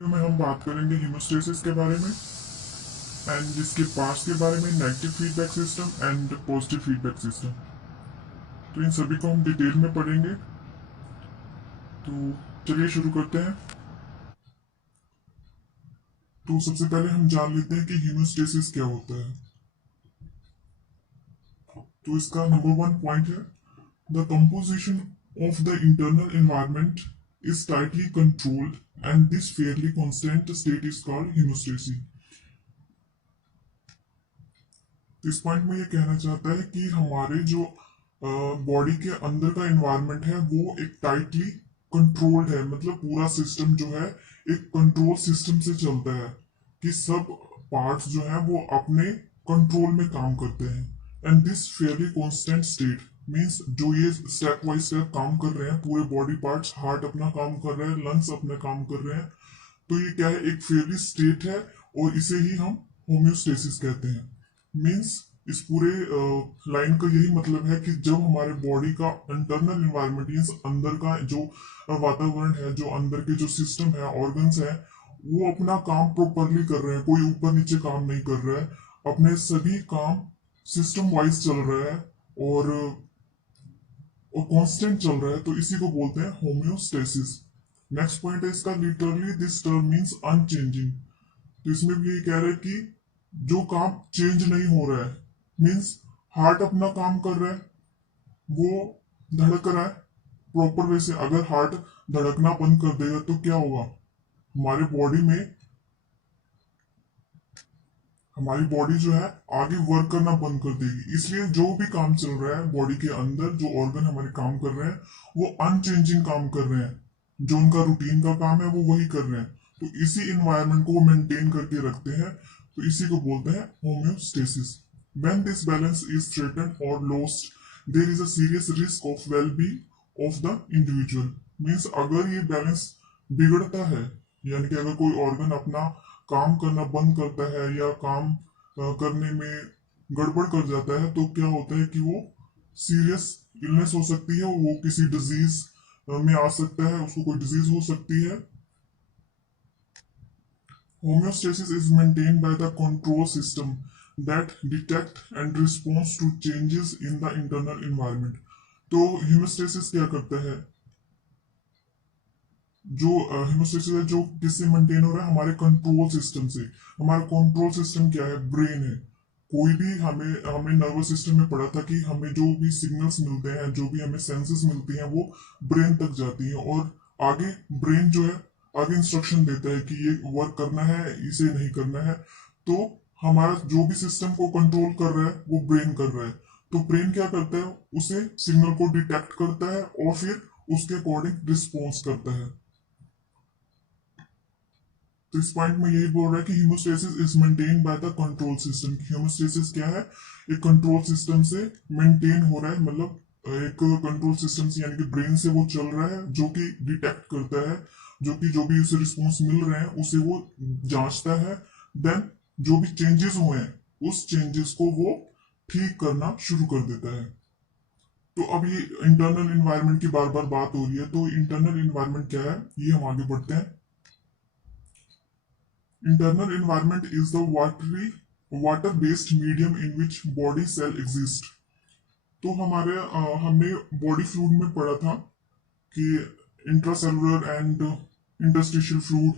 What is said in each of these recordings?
में हम बात करेंगे हीमोस्टेसिस के बारे में एंड जिसके पार्ट्स के बारे में negative feedback system and positive feedback system. तो इन सभी को हम डिटेल में पढ़ेंगे। तो चलिए शुरू करते हैं। तो सबसे पहले हम जान लेते हैं कि हीमोस्टेसिस क्या होता है। तो इसका नंबर वन पॉइंट है the composition of the internal environment is tightly controlled and this Fairlie constant state is called haemostasis. इस पॉइंट में ये कहना चाहता है कि हमारे जो बॉडी के अंदर का एनवायरनमेंट है वो एक टाइटली कंट्रोल्ड है, मतलब पूरा सिस्टम जो है एक कंट्रोल सिस्टम से चलता है कि सब पार्ट्स जो है वो अपने कंट्रोल में काम करते हैं। And this Fairlie constant state means जो ये स्टेप बाय स्टेप काम कर रहे हैं, पूरे बॉडी पार्ट्स, हार्ट अपना काम कर रहे हैं, लंग्स अपना काम कर रहे हैं, तो ये क्या है, एक फेयरली स्टेट है और इसे ही हम होम्योस्टेसिस कहते हैं। मीन्स इस पूरे लाइन का यही मतलब है कि जब हमारे बॉडी का इंटरनल इन्वायरमेंट मीन्स अंदर का जो वातावरण है, जो अंदर के जो सिस्टम है, ऑर्गन्स है, वो अपना काम प्रॉपरली कर रहे हैं, कोई ऊपर नीचे काम नहीं कर रहा है, अपने सभी काम सिस्टम वाइज चल रहा है और कांस्टेंट चल रहा है, तो इसी को बोलते हैं होम्योस्टेसिस। नेक्स्ट पॉइंट है इसका, literally this term means unchanging. तो इसमें भी यही कह रहा है कि जो काम चेंज नहीं हो रहा है, मीन्स हार्ट अपना काम कर रहा है, वो धड़क रहा है प्रॉपर वे से। अगर हार्ट धड़कना बंद कर देगा तो क्या होगा, हमारे बॉडी में हमारी बॉडी जो है आगे वर्क करना बंद कर देगी। इसलिए जो भी काम चल रहा है बॉडी के अंदर, जो ऑर्गन हमारे काम कर रहे हैं वो अनचेंजिंग काम कर रहे हैं, जो उनका रूटीन का काम है वो वही कर रहे हैं। तो इसी इन्वायरमेंट को वो मेंटेन करके रखते हैं, तो इसी को बोलते हैं homeostasis. When this balance is threatened और lost there is a serious risk of well being of the individual. Means अगर ये बैलेंस बिगड़ता है, यानी कि अगर कोई ऑर्गन अपना काम करना बंद करता है या काम करने में गड़बड़ कर जाता है, तो क्या होता है कि वो सीरियस इलनेस हो सकती है, वो किसी डिजीज में आ सकता है, उसको कोई डिजीज हो सकती है। Homeostasis is maintained by the control system that detect and responds to changes in the internal environment. तो hemostasis क्या करता है, जो hemostasis है जो किससे मेंटेन हो रहा है, हमारे कंट्रोल सिस्टम से। हमारा कंट्रोल सिस्टम क्या है, ब्रेन है। कोई भी हमें हमें नर्वस सिस्टम में पढ़ा था कि हमें जो भी सिग्नल्स मिलते हैं, जो भी हमें सेंसेस मिलती हैं, वो ब्रेन तक जाती हैं और आगे ब्रेन जो है आगे इंस्ट्रक्शन देता है कि ये वर्क करना है, इसे नहीं करना है। तो हमारा जो भी सिस्टम को कंट्रोल कर रहा है वो ब्रेन कर रहा है। तो ब्रेन क्या करता है, उसे सिग्नल को डिटेक्ट करता है और फिर उसके अकॉर्डिंग रिस्पॉन्स करता है। तो इस पॉइंट में यही बोल रहा है कि haemostasis is maintain by the control system. Haemostasis क्या है, एक कंट्रोल सिस्टम से मेंटेन हो रहा है, मतलब एक कंट्रोल सिस्टम से यानी कि ब्रेन से वो चल रहा है, जो कि डिटेक्ट करता है, जो भी उसे रिस्पॉन्स मिल रहे हैं उसे वो जांचता है। देन जो भी चेंजेस हुए हैं उस चेंजेस को वो ठीक करना शुरू कर देता है। तो अब ये इंटरनल इन्वायरमेंट की बार बार बात हो रही है, तो इंटरनल इन्वायरमेंट क्या है ये हम आगे बढ़ते हैं। Internal environment is the water-based medium in which body cell exist। तो हमने बॉडी फ्लूइड में पढ़ा था कि intracellular and interstitial fluid,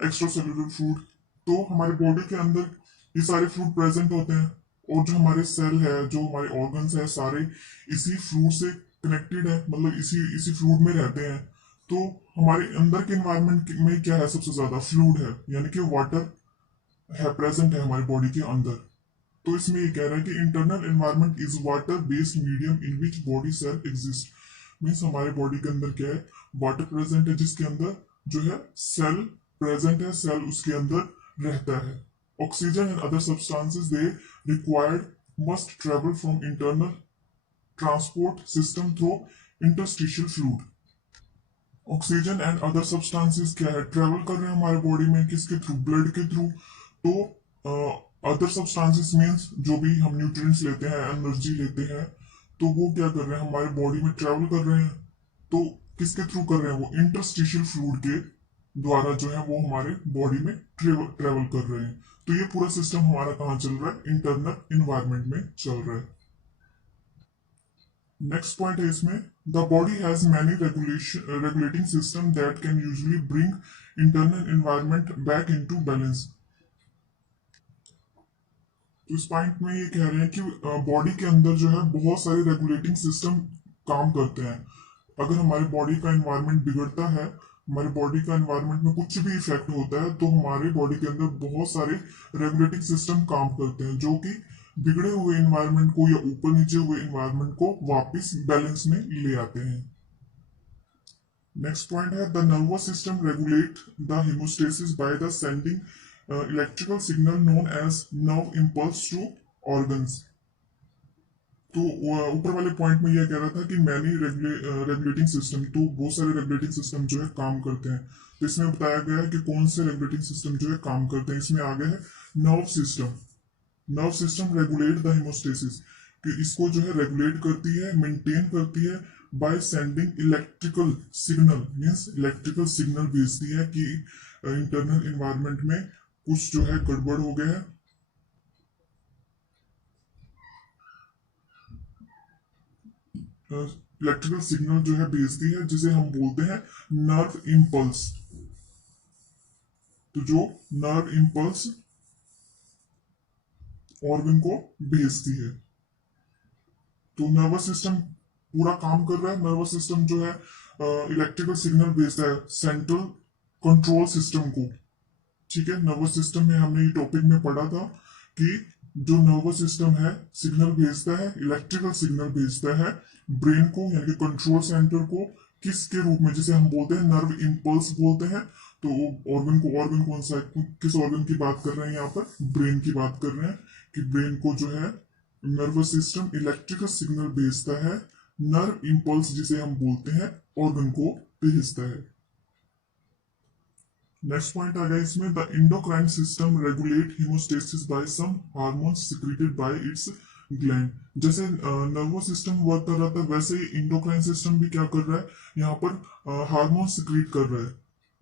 extracellular fluid. तो हमारे बॉडी के अंदर ये सारे फ्लूइड प्रेजेंट होते हैं और जो हमारे सेल है, जो हमारे ऑर्गन्स है, सारे इसी फ्लूइड से कनेक्टेड है, मतलब इसी इसी फ्लूइड में रहते हैं। तो हमारे अंदर के एनवायरनमेंट में क्या है, सबसे ज्यादा फ्लूइड है, यानी कि वाटर है, प्रेजेंट है हमारी बॉडी के अंदर। तो इसमें ये कह रहा है कि internal environment is water based medium in which body cell exist. Means हमारे बॉडी के अंदर क्या है, वाटर प्रेजेंट है, जिसके अंदर जो है सेल प्रेजेंट है, सेल उसके अंदर रहता है। Oxygen and other substances they required must travel from internal transport system through interstitial fluid. Oxygen and other substances क्या है, ट्रेवल कर रहे हैं हमारे बॉडी में, किसके थ्रू, ब्लड के थ्रू। तो अदर सब्सटेंसेस मींस जो भी हम न्यूट्रिएंट्स लेते हैं, एनर्जी लेते हैं, तो वो क्या कर रहे हैं, हमारे बॉडी में ट्रेवल कर रहे हैं। तो किसके थ्रू कर रहे हैं, वो इंटरस्टिशियल फ्लूइड के द्वारा जो है वो हमारे बॉडी में ट्रेवल कर रहे हैं। तो ये पूरा सिस्टम हमारा कहाँ चल रहा है, इंटरनल इन्वायरमेंट में चल रहा है। नेक्स्ट पॉइंट है इसमें, the body has many regulating system that can usually bring internal environment back into balance. तो इस पॉइंट में ये कह रहे हैं कि बॉडी के अंदर जो है बहुत सारे रेगुलेटिंग सिस्टम काम करते हैं। अगर हमारी बॉडी का एनवायरनमेंट बिगड़ता है, हमारी बॉडी का एनवायरनमेंट में कुछ भी इफेक्ट होता है, तो हमारी बॉडी के अंदर बहुत सारे रेगुलेटिंग सिस्टम काम करते हैं जो कि बिगड़े हुए एनवायरनमेंट को या ऊपर नीचे हुए एनवायरनमेंट को वापस बैलेंस में ले आते हैं। नेक्स्ट पॉइंट है, the nervous system regulate the homeostasis by the sending electrical signal known as nerve impulse to organs. तो ऊपर वाले पॉइंट में यह कह रहा था कि मैनी रेगुलेटिंग सिस्टम, तो बहुत सारे रेगुलेटिंग सिस्टम जो है काम करते हैं। तो इसमें बताया गया है कि कौन से रेगुलेटिंग सिस्टम जो है काम करते हैं। इसमें आगे है nerve system. Nerve system regulate the homeostasis, कि इसको जो है रेगुलेट करती है, मेंटेन करती है by sending electrical signal, means electrical signal भेजती है कि इंटरनल इन्वायरमेंट में कुछ जो है गड़बड़ हो गया है। इलेक्ट्रिकल सिग्नल जो है भेजती है जिसे हम बोलते हैं नर्व इम्पल्स। तो जो नर्व इम्पल्स ऑर्गन को भेजती है, तो नर्वस सिस्टम पूरा काम कर रहा है। नर्वस सिस्टम जो है इलेक्ट्रिकल सिग्नल भेजता है सेंट्रल कंट्रोल सिस्टम को। ठीक है, नर्वस सिस्टम में हमने ये टॉपिक में पढ़ा था कि जो नर्वस सिस्टम है सिग्नल भेजता है, इलेक्ट्रिकल सिग्नल भेजता है ब्रेन को, यानी कि कंट्रोल सेंटर को, किसके रूप में, जिसे हम बोलते हैं नर्व इम्पल्स बोलते हैं। तो ऑर्गन कौन सा है, किस ऑर्गन की बात कर रहे हैं यहाँ पर, ब्रेन की बात कर रहे हैं कि ब्रेन को जो है नर्वस सिस्टम इलेक्ट्रिकल सिग्नल भेजता है, नर्व इम्पल्स जिसे हम बोलते हैं ऑर्गन को भेजता है। नेक्स्ट पॉइंट आ गया इसमें, the endocrine system regulate homeostasis by some hormones secreted by its gland. जैसे नर्वस सिस्टम वर्क कर रहा था, वैसे ही इंडोक्राइन सिस्टम भी क्या कर रहा है, यहाँ पर हार्मोन सिक्रीट कर रहा है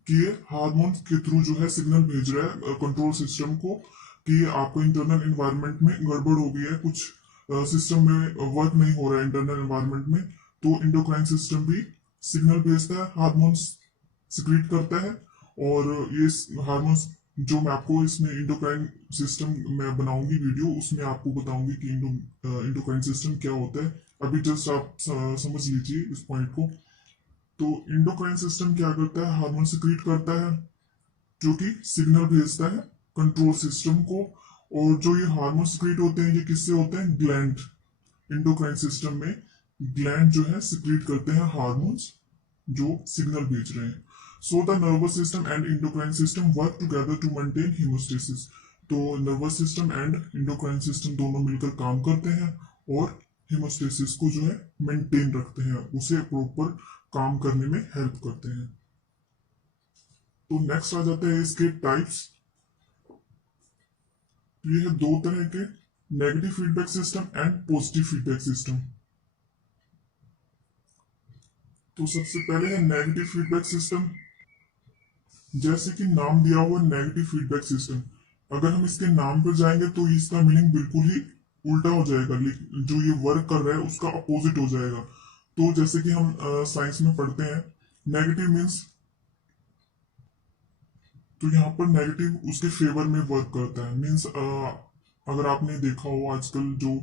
कि ये हार्मोन के थ्रू जो है सिग्नल भेज रहा है कंट्रोल सिस्टम को कि आपको इंटरनल इन्वायरमेंट में गड़बड़ हो गई है, कुछ सिस्टम में वर्क नहीं हो रहा है इंटरनल इन्वायरमेंट में। तो इंडोक्राइन सिस्टम भी सिग्नल भेजता है, हार्मोन्स सिक्रीट करता है। और ये हार्मोन्स जो मैं आपको इसमें इंडोक्राइन सिस्टम में बनाऊंगी वीडियो, उसमें आपको बताऊंगी कि इंडोक्राइन सिस्टम क्या होता है। अभी जस्ट आप समझ लीजिए इस पॉइंट को। तो इंडोक्राइन सिस्टम क्या करता है, हार्मोन सिक्रीट करता है जो कि सिग्नल भेजता है कंट्रोल सिस्टम को। और जो ये हार्मोन सिक्रीट होते हैं ये किससे होते हैं, ग्लैंड। इंडोक्राइन सिस्टम में ग्लैंड जो है सिक्रीट करते हैं हार्मोन्स जो सिग्नल भेज रहे हैं। So the nervous system and endocrine system work together to maintain homeostasis. तो nervous system and endocrine system दोनों मिलकर काम करते हैं और हेमोस्टेसिस को जो है मेंटेन रखते हैं, उसे प्रॉपर काम करने में हेल्प करते हैं। तो नेक्स्ट आ जाते हैं इसके टाइप्स। ये है दो तरह के, negative feedback system and positive feedback system. तो सबसे पहले है नेगेटिव फीडबैक सिस्टम। जैसे कि नाम दिया हुआ नेगेटिव फीडबैक सिस्टम, अगर हम इसके नाम पर जाएंगे तो इसका मीनिंग बिल्कुल ही उल्टा हो जाएगा, जो ये वर्क कर रहा है उसका अपोजिट हो जाएगा। तो जैसे कि हम साइंस में पढ़ते हैं, नेगेटिव मीन्स, तो यहाँ पर नेगेटिव उसके फेवर में वर्क करता है। मीन्स अगर आपने देखा हो आजकल जो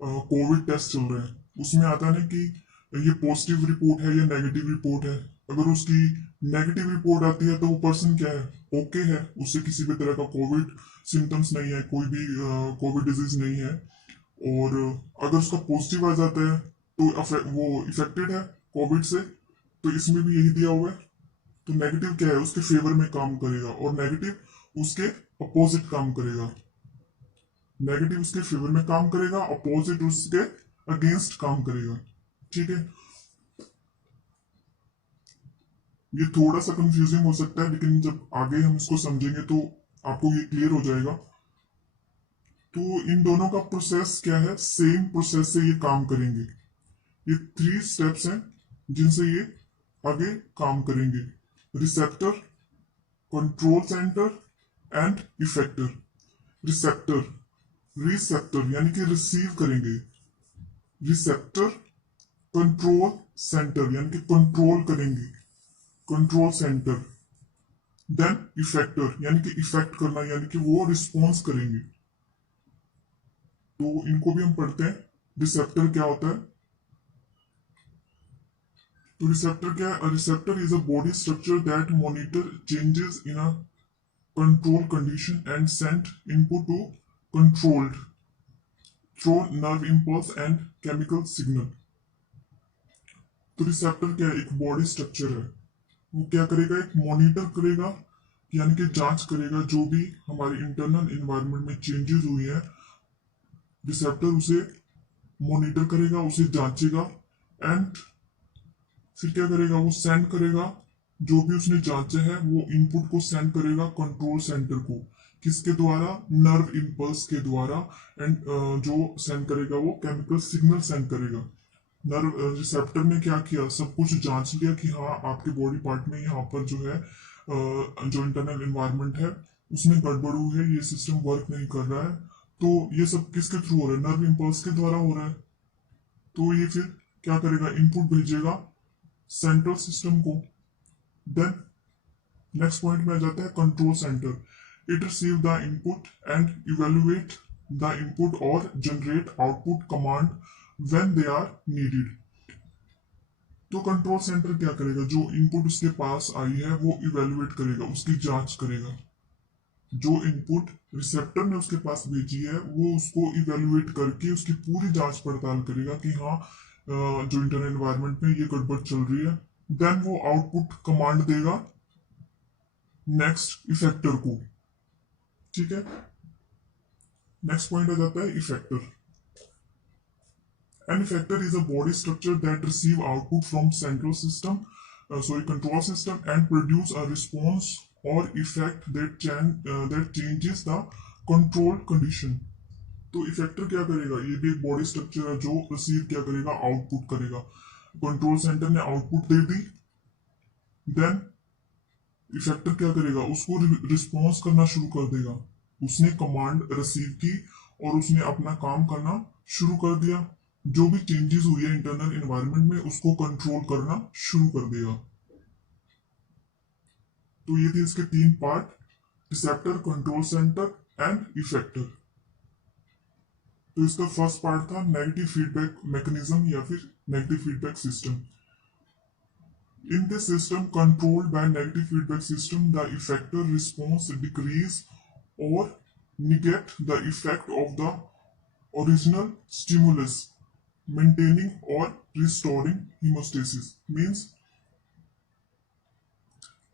कोविड टेस्ट चल रहे हैं, उसमें आता है ना कि ये पॉजिटिव रिपोर्ट है या नेगेटिव रिपोर्ट है। अगर उसकी नेगेटिव रिपोर्ट आती है तो वो पर्सन क्या है, ओके है, उससे किसी भी तरह का कोविड सिम्टम्स नहीं है, कोई भी कोविड डिजीज नहीं है। और अगर उसका पॉजिटिव आ जाता है तो वो इफेक्टेड है कोविड से। तो इसमें भी यही दिया हुआ है। तो नेगेटिव क्या है, उसके फेवर में काम करेगा, और नेगेटिव उसके अपोजिट काम करेगा। नेगेटिव उसके फेवर में काम करेगा, अपोजिट उसके अगेंस्ट काम करेगा। ठीक है, ये थोड़ा सा कंफ्यूजिंग हो सकता है, लेकिन जब आगे हम इसको समझेंगे तो आपको ये क्लियर हो जाएगा। तो इन दोनों का प्रोसेस क्या है, सेम प्रोसेस से ये काम करेंगे। ये 3 स्टेप्स हैं जिनसे ये आगे काम करेंगे। Receptor, control centre and effector. Receptor, receptor यानी कि रिसीव करेंगे, रिसेप्टर, कंट्रोल सेंटर यानी कि कंट्रोल करेंगे, कंट्रोल सेंटर, देन इफेक्टर यानी कि इफेक्ट करना यानी कि वो रिस्पॉन्स करेंगे। तो इनको भी हम पढ़ते हैं। रिसेप्टर क्या होता है? तो रिसेप्टर क्या है? Receptor is a body structure that monitor changes in a control condition and send input to controlled through nerve impulse and chemical signal। तो रिसेप्टर क्या है? एक बॉडी स्ट्रक्चर है। वो क्या करेगा? एक मॉनिटर करेगा यानी कि जांच करेगा जो भी हमारे इंटरनल एनवायरनमेंट में चेंजेस हुई है। रिसेप्टर उसे मॉनिटर करेगा, उसे जांचेगा एंड फिर क्या करेगा? वो सेंड करेगा जो भी उसने जांचा है, वो इनपुट को सेंड करेगा कंट्रोल सेंटर को। किसके द्वारा? नर्व इंपल्स के द्वारा। एंड जो सेंड करेगा वो केमिकल सिग्नल सेंड करेगा। नर्व रिसेप्टर ने क्या किया? सब कुछ जांच लिया कि हाँ आपके बॉडी पार्ट में यहाँ पर जो है जो इंटरनल एनवायरनमेंट है उसमें गड़बड़ हुई है, ये सिस्टम वर्क नहीं कर रहा है। तो ये सब किसके थ्रू हो रहा है? नर्व इंपल्स के द्वारा हो रहा है। तो ये फिर क्या करेगा? इनपुट भेजेगा सेंट्रल सिस्टम को। देन नेक्स्ट पॉइंट में आ जाता है control centre. It receive the input and evaluate the input और generate output command when they are needed. तो कंट्रोल सेंटर क्या करेगा? जो इनपुट उसके पास आई है वो इवेलुएट करेगा, उसकी जांच करेगा। जो इनपुट रिसेप्टर ने उसके पास भेजी है वो उसको इवेलुएट करके उसकी पूरी जांच पड़ताल करेगा कि हाँ जो इंटरनल एनवायरनमेंट में ये गड़बड़ चल रही है। देन वो आउटपुट कमांड देगा नेक्स्ट इफेक्टर को। ठीक है, नेक्स्ट पॉइंट आ जाता है effector. An effector is a body structure that receive output from central system control system and produce a response और effect that changes the control condition. तो effector क्या करेगा? ये भी एक बॉडी स्ट्रक्चर है जो रिसीव क्या करेगा? आउटपुट करेगा। कंट्रोल सेंटर ने आउटपुट दे दी, देन इफेक्टर क्या करेगा? उसको रिस्पॉन्स करना शुरू कर देगा। उसने कमांड रिसीव की और उसने अपना काम करना शुरू कर दिया। जो भी चेंजेस हुई है इंटरनल एनवायरनमेंट में उसको कंट्रोल करना शुरू कर देगा। तो ये थे इसके तीन part, receptor, control centre and effector. तो इसका फर्स्ट पार्ट था नेगेटिव फीडबैक मैकेनिज्म या फिर negative feedback system. In this system controlled by negative feedback system, the effector response decrease or negate the effect of the original stimulus, maintaining or restoring hemostasis। Means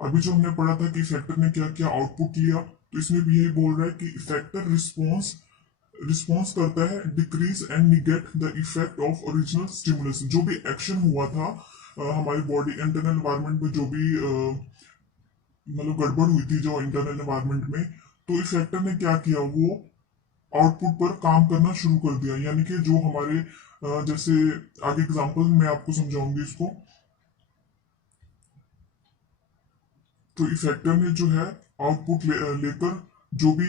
अभी जो हमने पढ़ा था कि effector ने क्या किया? आउटपुट लिया। तो इसमें भी यही बोल रहा है कि इफेक्टर रिस्पॉन्स करता है decrease and negate the effect of original stimulus. जो भी एक्शन हुआ था हमारी बॉडी इंटरनल एनवायरनमेंट में, जो भी मतलब गड़बड़ हुई थी जो इंटरनल एनवायरनमेंट में, तो इफेक्टर ने क्या किया? वो आउटपुट पर काम करना शुरू कर दिया। यानी कि जो हमारे जैसे आगे एग्जांपल मैं आपको समझाऊंगी इसको। तो इफेक्टर ने जो है आउटपुट लेकर जो भी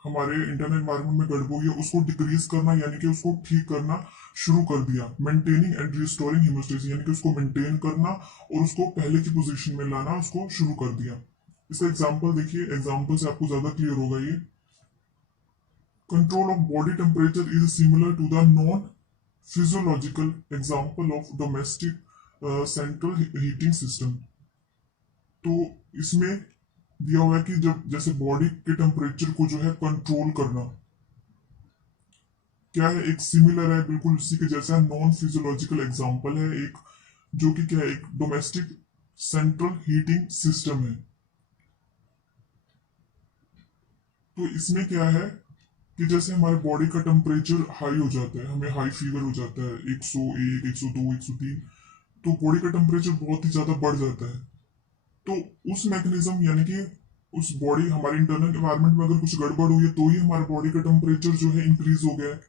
हमारे इंटरनल एनवायरनमेंट में गड़बड़ हुई है उसको डिक्रीज करना यानी कि उसको ठीक करना शुरू कर दिया। मेंटेनिंग एंड रिस्टोरिंग हेमोस्टेसिस यानी कि उसको मेंटेन करना और उसको पहले की पोजीशन में लाना, उसको शुरू कर दिया। इसका एग्जांपल देखिए, एग्जांपल से आपको ज्यादा क्लियर होगा ये। Control of body temperature is similar to the non physiological example of domestic central heating system. तो इसमें दिया हुआ है कि जब जैसे बॉडी के टेम्परेचर को जो है कंट्रोल करना क्या है, एक सिमिलर है, बिल्कुल उसी के जैसा नॉन फिजियोलॉजिकल एग्जांपल है एक, जो कि क्या है? एक डोमेस्टिक सेंट्रल हीटिंग सिस्टम है। तो इसमें क्या है कि जैसे हमारे बॉडी का टेम्परेचर हाई हो जाता है, हमें हाई फीवर हो जाता है 101, 102, 103, तो बॉडी का टेम्परेचर बहुत ही ज्यादा बढ़ जाता है। तो उस मैकेनिज्म यानी कि उस बॉडी हमारे इंटरनल एनवायरनमेंट में अगर कुछ गड़बड़ हुई है तो ही हमारे बॉडी का टेम्परेचर जो है इंक्रीज हो गया है।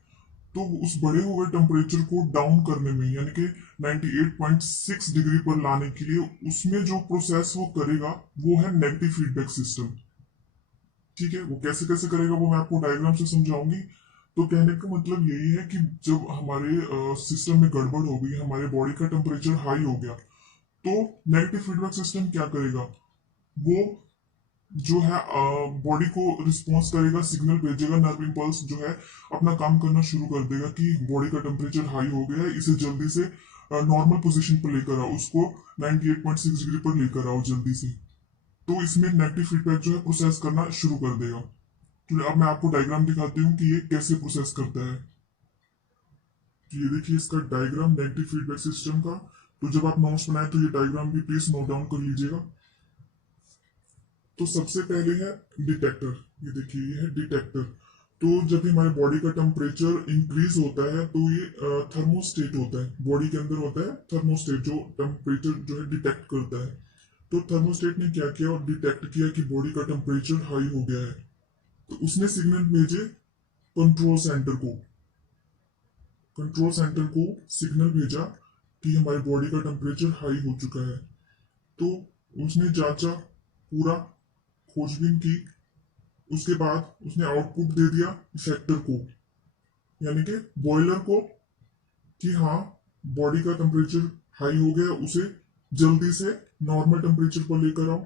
तो उस बड़े हुए टेम्परेचर को डाउन करने में, यानी कि 98.6 डिग्री पर लाने के लिए उसमें जो प्रोसेस वो करेगा वो है नेगेटिव फीडबैक सिस्टम। ठीक है, वो कैसे कैसे करेगा वो मैं आपको डायग्राम से समझाऊंगी। तो कहने का मतलब यही है कि जब हमारे सिस्टम में गड़बड़ हो गई, हमारे बॉडी का टेम्परेचर हाई हो गया, तो नेगेटिव फीडबैक सिस्टम क्या करेगा, वो जो है बॉडी को रिस्पॉन्स करेगा, सिग्नल भेजेगा, नर्व इम्पल्स जो है अपना काम करना शुरू कर देगा कि बॉडी का टेम्परेचर हाई हो गया है, इसे जल्दी से नॉर्मल पोजीशन पर लेकर आओ, उसको 98.6 डिग्री पर लेकर आओ जल्दी से। तो इसमें नेगेटिव फीडबैक जो है प्रोसेस करना शुरू कर देगा। तो अब मैं आपको डायग्राम दिखाती हूँ कि ये कैसे प्रोसेस करता है। तो ये देखिए इसका डायग्राम नेगेटिव फीडबैक सिस्टम का। तो जब आप नोट्स बनाए तो ये डायग्राम भी प्लीज नोट डाउन कर लीजिएगा। तो सबसे पहले है डिटेक्टर। ये देखिए ये है डिटेक्टर। तो जब भी हमारे बॉडी का टेम्परेचर इंक्रीज होता है तो ये थर्मोस्टेट होता है, बॉडी के अंदर होता है थर्मोस्टेट जो टेम्परेचर जो है डिटेक्ट करता है। तो थर्मोस्टेट ने क्या किया और डिटेक्ट किया कि बॉडी का टेम्परेचर हाई हो गया है, तो उसने सिग्नल भेजे कंट्रोल सेंटर को। कंट्रोल सेंटर को सिग्नल भेजा कि हमारी बॉडी का टेम्परेचर हाई हो चुका है। तो उसने जांचा, पूरा खोजबीन की, उसके बाद उसने आउटपुट दे दिया इफेक्टर को, यानी कि बॉयलर को, कि हाँ बॉडी का टेम्परेचर हाई हो गया, उसे जल्दी से नॉर्मल टेम्परेचर पर लेकर आओ।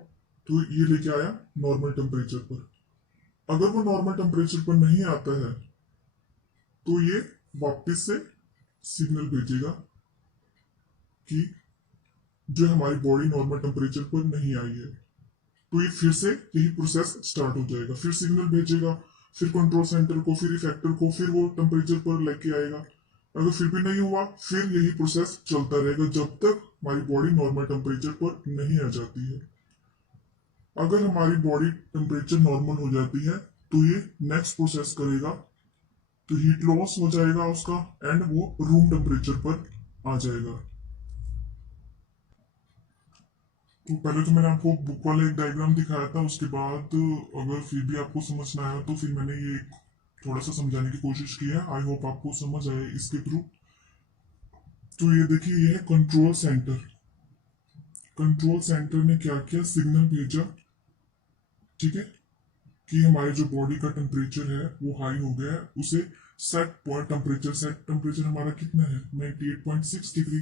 तो ये लेके आया नॉर्मल टेम्परेचर पर। अगर वो नॉर्मल टेम्परेचर पर नहीं आता है तो ये वापस से सिग्नल भेजेगा कि जो हमारी बॉडी नॉर्मल टेम्परेचर पर नहीं आई है। तो ये फिर से यही प्रोसेस स्टार्ट हो जाएगा, फिर सिग्नल भेजेगा, फिर कंट्रोल सेंटर को, फिर इफेक्टर को, फिर वो टेम्परेचर पर लेके आएगा। अगर फिर भी नहीं हुआ फिर यही प्रोसेस चलता रहेगा जब तक हमारी बॉडी नॉर्मल टेम्परेचर पर नहीं आ जाती है। अगर हमारी बॉडी टेम्परेचर नॉर्मल हो जाती है तो ये नेक्स्ट प्रोसेस करेगा, तो हीट लॉस हो जाएगा उसका एंड वो रूम टेम्परेचर पर आ जाएगा। तो पहले तो मैंने आपको बुक वाला एक डायग्राम दिखाया था, उसके बाद अगर फिर भी आपको समझ ना आया तो फिर मैंने ये थोड़ा सा समझाने की कोशिश की है। आई होप आपको समझ आए इसके थ्रू। तो ये देखिए ये है कंट्रोल सेंटर। कंट्रोल सेंटर ने क्या किया, सिग्नल भेजा, ठीक है, कि हमारे जो बॉडी का टेम्परेचर है वो हाई हो गया है, उसे set point temperature, set temperature हमारा कितना है 98.6 डिग्री,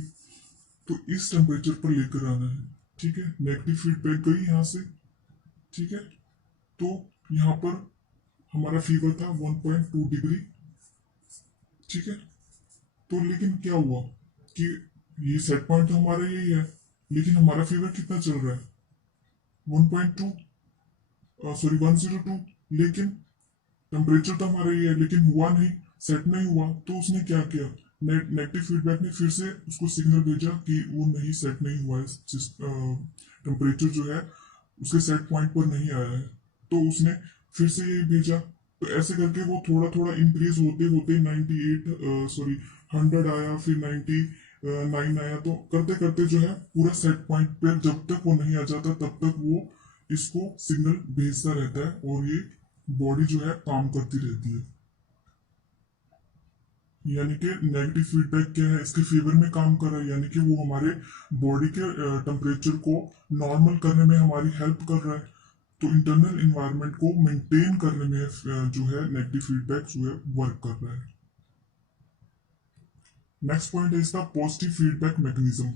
तो इस टेम्परेचर पर लेकर आना है। ठीक है, नेगेटिव फीडबैक गई यहाँ से। ठीक है, तो यहाँ पर हमारा फीवर था 1.2 डिग्री। ठीक है, तो लेकिन क्या हुआ कि ये सेट पॉइंट तो हमारा यही है, लेकिन हमारा फीवर कितना चल रहा है 1.2, सॉरी 102, लेकिन टेम्परेचर तो हमारा ये है, लेकिन हुआ नहीं, सेट नहीं हुआ। तो उसने क्या किया, नेगेटिव फीडबैक ने फिर से उसको सिग्नल भेजा कि वो नहीं, सेट नहीं हुआ है, टेम्परेचर जो है उसके सेट पॉइंट पर नहीं आया है। तो उसने फिर से यही भेजा। तो ऐसे करके वो थोड़ा थोड़ा इंक्रीज होते होते 98, सॉरी 100 आया, फिर 99 आया। तो करते करते जो है पूरा सेट पॉइंट पे जब तक वो नहीं आ जाता तब तक वो इसको सिग्नल भेजता रहता है और ये बॉडी जो है काम करती रहती है। यानी कि नेगेटिव फीडबैक क्या है, इसके फेवर में काम कर रहा है, यानी कि वो हमारे बॉडी के टेम्परेचर को नॉर्मल करने में हमारी हेल्प कर रहा है। तो इंटरनल इन्वायरमेंट को मेंटेन करने में जो है नेगेटिव फीडबैक जो है वर्क कर रहा है। नेक्स्ट पॉइंट है इसका पॉजिटिव फीडबैक मैकेनिज्म।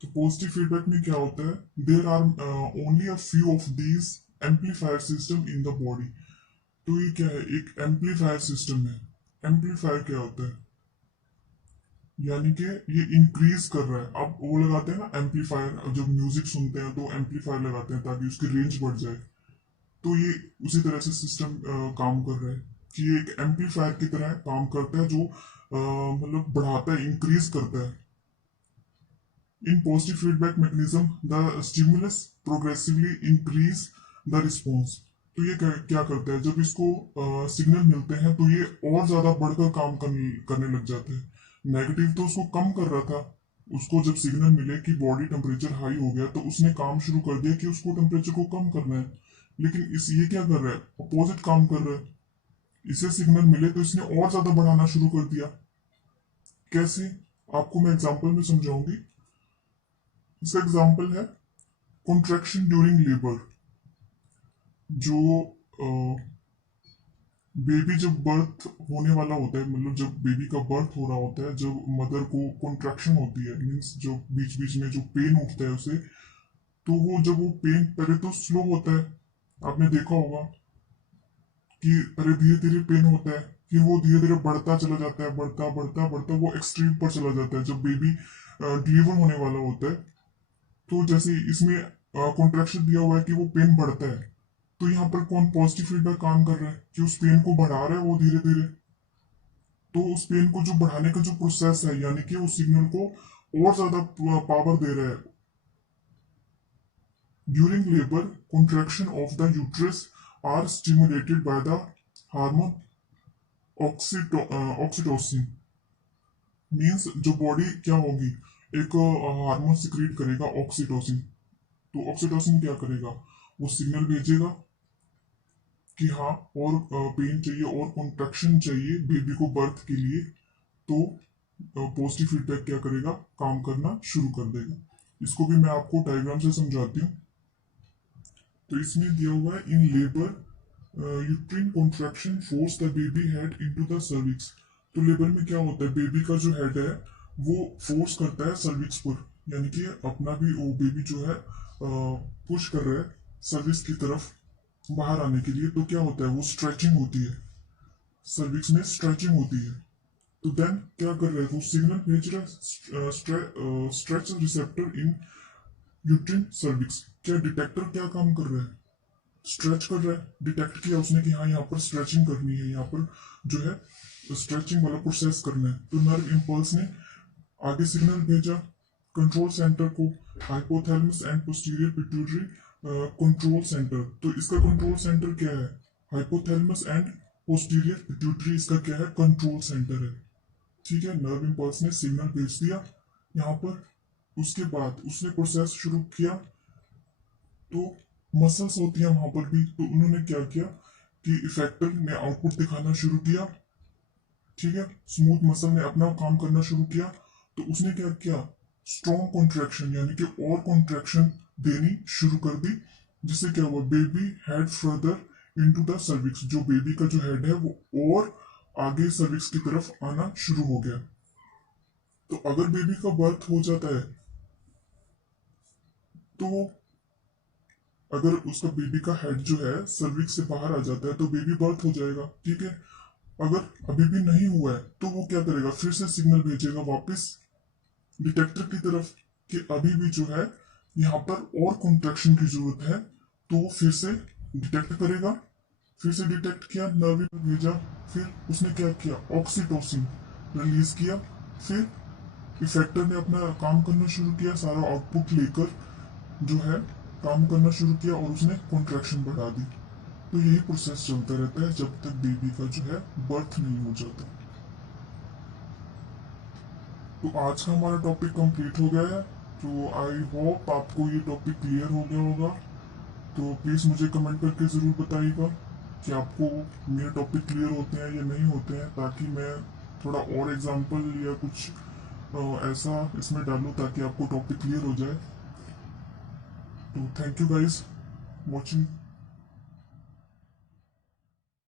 तो पॉजिटिव फीडबैक में क्या होता है, there are only a few of these amplifier system in the body. तो ये क्या है, एक एम्पलीफायर सिस्टम है। एम्पलीफायर क्या होता है, यानी कि ये इंक्रीज कर रहा है। अब वो लगाते हैं ना एम्पलीफायर, जब म्यूजिक सुनते हैं तो एम्पलीफायर लगाते हैं ताकि उसकी रेंज बढ़ जाए। तो ये उसी तरह से सिस्टम काम कर रहा है कि ये एक एम्पलीफायर की तरह काम करता है, जो मतलब बढ़ाता है, इंक्रीज करता है। In positive feedback mechanism the stimulus progressively increase the response. तो ये क्या करता है, जब इसको सिग्नल मिलते हैं तो ये और ज्यादा बढ़कर काम करने लग जाते हैं। नेगेटिव तो उसको कम कर रहा था, उसको जब सिग्नल मिले कि बॉडी टेम्परेचर हाई हो गया तो उसने काम शुरू कर दिया कि उसको टेम्परेचर को कम करना है। लेकिन इस ये क्या कर रहा है, अपोजिट काम कर रहा है। इसे सिग्नल मिले तो इसने और ज्यादा बढ़ाना शुरू कर दिया। कैसे, आपको मैं एग्जांपल में समझाऊंगी। इसका एग्जांपल है कॉन्ट्रैक्शन ड्यूरिंग लेबर। जो बेबी जब बर्थ होने वाला होता है, मतलब जब बेबी का बर्थ हो रहा होता है, जब मदर को कॉन्ट्रैक्शन होती है, मीन्स जो बीच बीच में जो पेन उठता है उसे, तो वो जब वो पेन पहले तो स्लो होता है, आपने देखा होगा कि अरे धीरे धीरे पेन होता है, फिर वो धीरे धीरे बढ़ता चला जाता है, बढ़ता बढ़ता बढ़ता वो एक्सट्रीम पर चला जाता है जब बेबी डिलीवर होने वाला होता है। तो जैसे इसमें कॉन्ट्रैक्शन दिया हुआ है कि वो पेन बढ़ता है, तो यहाँ पर कौन पॉजिटिव फीडबैक काम कर रहा है कि उस पेन को बढ़ा रहा है वो धीरे धीरे। तो उस पेन को जो बढ़ाने का जो प्रोसेस है, यानी कि उस सिग्नल को और ज्यादा पावर दे रहा है। During labour contraction of the uterus are stimulated by the hormone oxytocin. Means जो बॉडी क्या होगी, एक हार्मोन सिक्रीट करेगा ऑक्सीटोसिन। तो ऑक्सीटोसिन क्या करेगा, वो सिग्नल भेजेगा कि हाँ और पेन चाहिए और कॉन्ट्रैक्शन चाहिए बेबी को बर्थ के लिए। तो पॉजिटिव फीडबैक क्या करेगा, काम करना शुरू कर देगा। इसको भी मैं आपको डायग्राम से समझाती हूँ। तो इसमें दिया हुआ है in labour uterine contraction force the baby head into the cervix. तो लेबर में क्या होता है, बेबी का जो हेड है वो फोर्स करता है सर्विक्स पर, यानी कि अपना भी वो बेबी जो है पुश कर रहा है सर्विक्स की तरफ बाहर आने के लिए। तो क्या होता है, वो स्ट्रेचिंग होती है, सर्विक्स में स्ट्रेचिंग होती है। तो देन क्या कर रहा है, वो सिग्नल भेज रहा है stretch receptor in uterine cervix. क्या डिटेक्टर क्या काम कर रहा है, स्ट्रेच कर रहा है। डिटेक्ट किया उसने कि हाँ यहाँ पर स्ट्रेचिंग करनी है, यहाँ पर जो है स्ट्रेचिंग वाला प्रोसेस करना है। तो नर्व इम्पल्स ने आगे सिग्नल भेजा कंट्रोल सेंटर को, hypothalamus and posterior pituitary control centre. तो इसका कंट्रोल सेंटर क्या है, हाइपोथैलेमस एंड पोस्टीरियर पिट्यूटरी इसका क्या है, कंट्रोल सेंटर है। ठीक है, नर्व इम्पल्स ने सिग्नल भेज दिया यहाँ पर। उसके बाद उसने प्रोसेस शुरू किया। तो मसल्स होती है वहां पर भी, तो उन्होंने क्या किया कि इफेक्टर ने आउटपुट दिखाना शुरू किया। ठीक है, स्मूथ मसल ने अपना काम करना शुरू किया। तो उसने क्या किया, स्ट्रॉन्ग कॉन्ट्रैक्शन यानी कि और कॉन्ट्रैक्शन देनी शुरू कर दी, जिससे क्या हुआ, baby head further into the cervix. जो बेबी का जो हेड है वो और आगे सर्विक्स की तरफ आना शुरू हो गया। तो अगर बेबी का बर्थ हो जाता है, तो अगर उसका बेबी का हेड जो है सर्विक्स से बाहर आ जाता है तो बेबी बर्थ हो जाएगा। ठीक है, अगर अभी भी नहीं हुआ है तो वो क्या करेगा, फिर से सिग्नल भेजेगा वापस डिटेक्टर की तरफ कि अभी भी जो है यहाँ पर और कॉन्ट्रैक्शन की जरूरत है। तो वो फिर से डिटेक्ट करेगा, फिर से डिटेक्ट किया, नर्व भेजा, फिर उसने क्या किया, ऑक्सीटोसिन रिलीज किया। फिर इफेक्टर ने अपना काम करना शुरू किया, सारा आउटपुट लेकर जो है काम करना शुरू किया और उसने कॉन्ट्रैक्शन बढ़ा दी। तो यही प्रोसेस चलता रहता है जब तक बेबी का जो है बर्थ नहीं हो जाता। तो आज का हमारा टॉपिक कंप्लीट हो गया है। तो आई होप आपको ये टॉपिक क्लियर हो गया होगा। तो प्लीज़ मुझे कमेंट करके ज़रूर बताइएगा कि आपको मेरे टॉपिक क्लियर होते हैं या नहीं होते हैं, ताकि मैं थोड़ा और एग्जांपल या कुछ ऐसा इसमें डालूँ ताकि आपको टॉपिक क्लियर हो जाए। तो थैंक यू गाइस वॉचिंग।